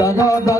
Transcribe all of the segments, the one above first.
da da da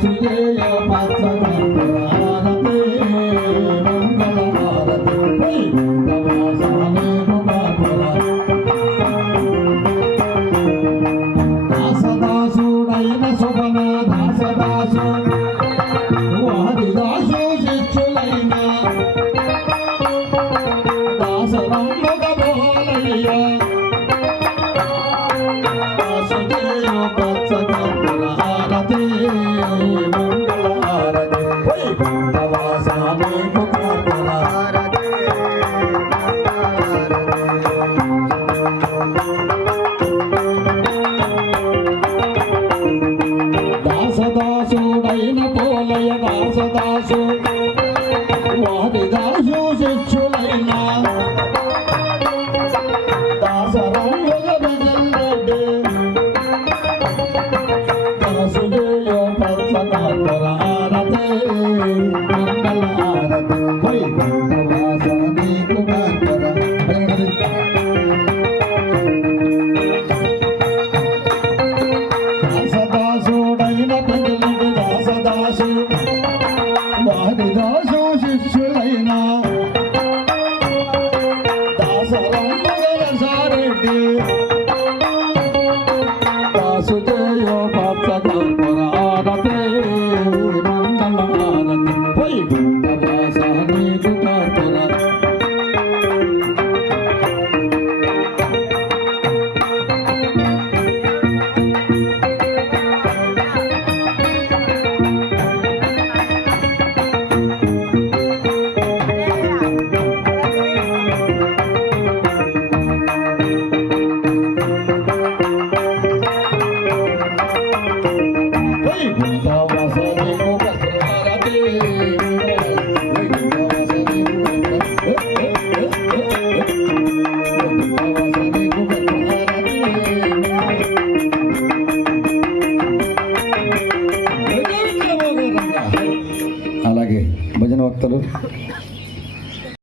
只有共产党。我还没到。